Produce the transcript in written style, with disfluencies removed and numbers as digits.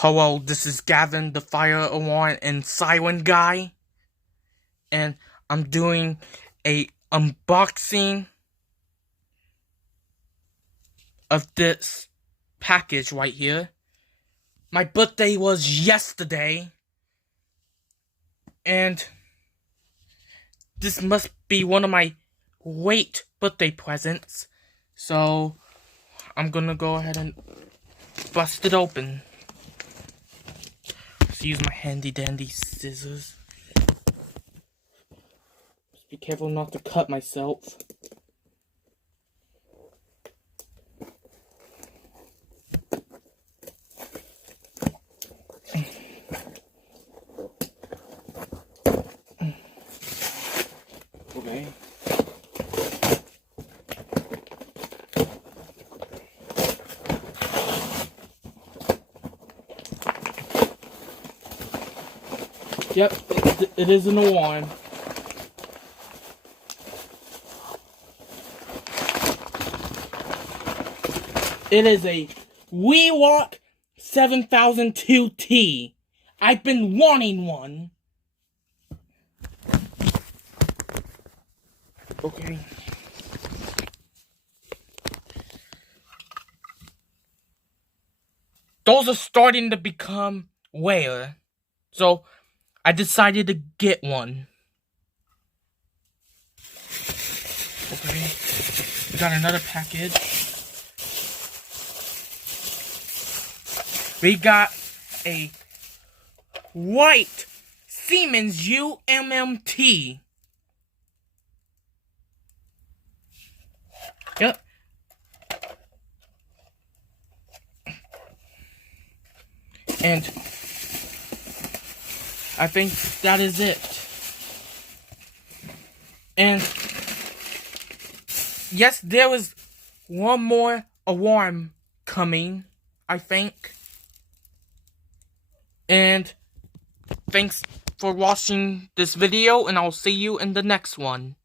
Hello, this is Gavin, the fire alarm and siren guy, and I'm doing a unboxing of this package right here. My birthday was yesterday, and this must be one of my late birthday presents, so I'm gonna go ahead and bust it open. Let's use my handy dandy scissors. Just be careful not to cut myself. Okay. Yep, it is an alarm. It is a WeWalk 7002T. I've been wanting one. Okay. Those are starting to become rare, so I decided to get one. Okay. We got another package. We got a white Siemens UMMT. Yep. And I think that is it. And yes, there was one more alarm coming, I think. And thanks for watching this video, and I'll see you in the next one.